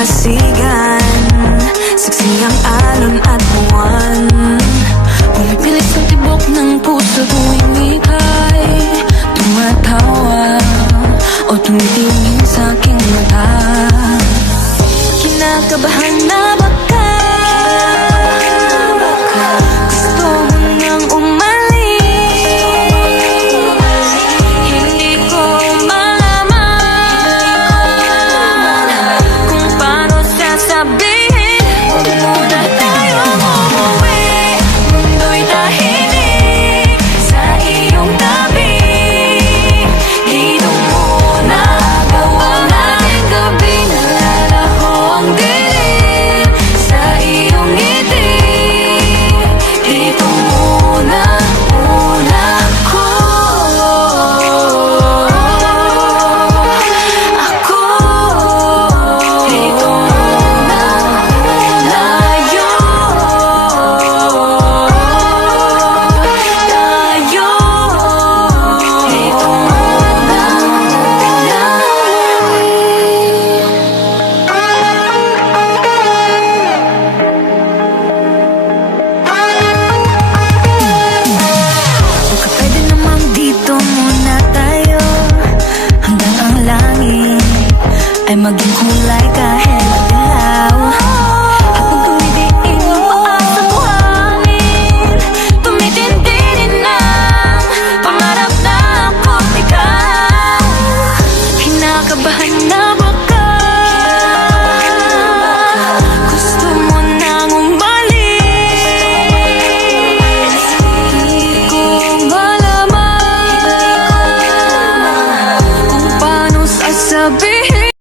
dalampasigan. Saksi ang alon at buwan, pumipilit sa tibok ng puso tuwing ika'y tumatawa o tumitingin sa aking mata. Kinakabahan na baka gusto mo nang umalis. Hindi ko malaman kung paano sasabihin. Huwag muna tayong umuwi, mundo'y tahimik sa iyong tabi. Dito muna gawa ng gabi, nalalaho ang dilim sa iyong ngiti. Dito muna ako. Dito muna tayo. Dito muna baka pwede namang dito muna tayo, hanggang ang langit ay maging kulay kahit madilaw. Habang tumidiin pa sa buhangin, tumitindi din ang pangarap na ako't ikaw. Kinakabahan na ba